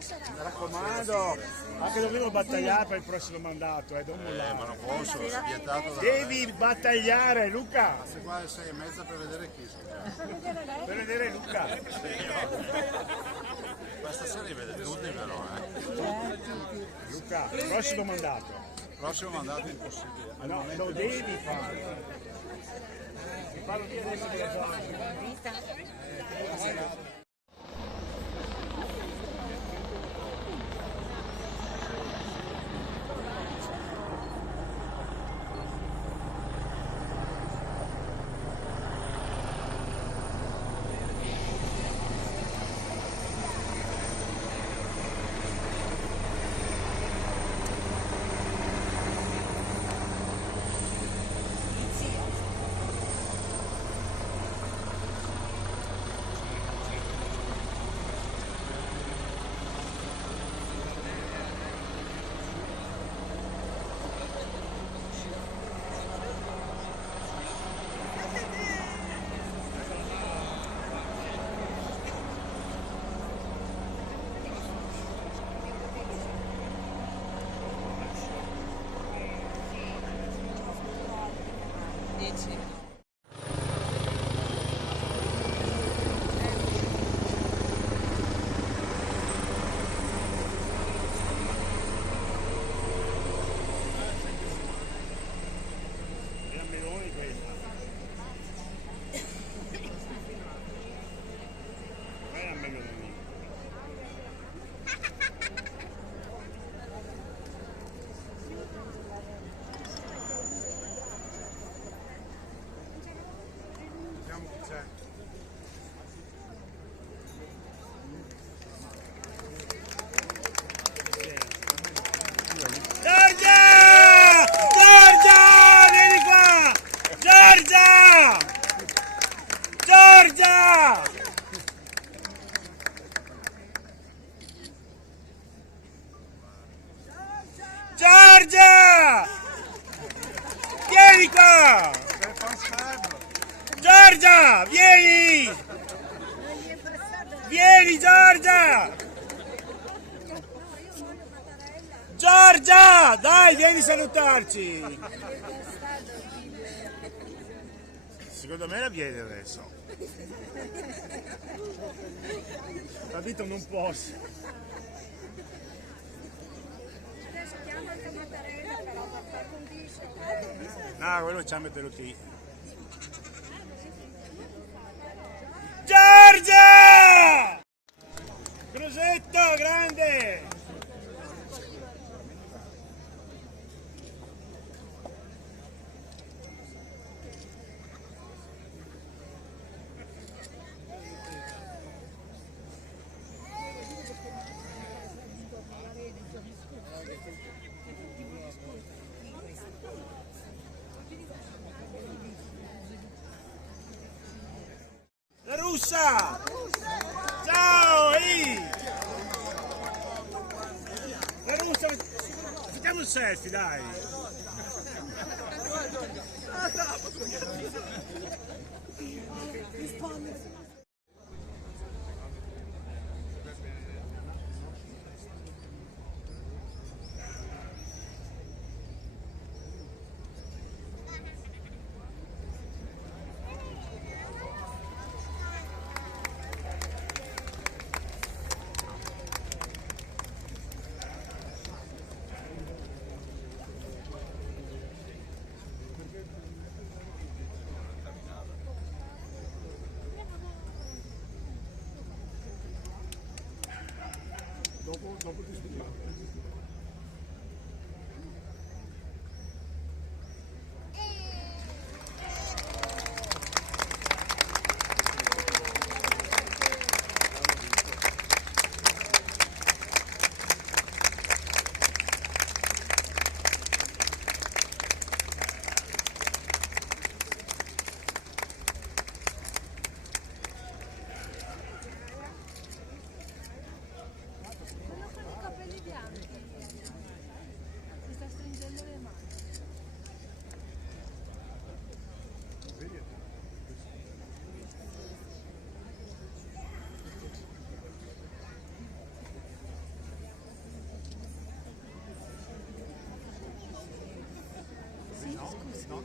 Mi raccomando, anche dovevo battagliare per il prossimo mandato, Ma non posso, è vietato da... Devi battagliare, Luca! Queste qua alle 6:30 per vedere chi sono. Per vedere Luca! Ma stasera li vede tutti però, Luca, prossimo mandato. Prossimo mandato è impossibile. Ah, no, lo devi fare. Ti parlo di adesso della zona. Giorgia! Vieni qua! Giorgia, vieni! Vieni Giorgia! Giorgia! Dai, vieni a salutarci! Secondo me la viene adesso. Capito, non posso. No, quello ci ha messo qui. Giorgia! Crosetto grande! La russa! Ciao! Ehi! La russa! Facciamo un selfie, dai! Dopo ti spiego. Quello con i capelli bianchi. No,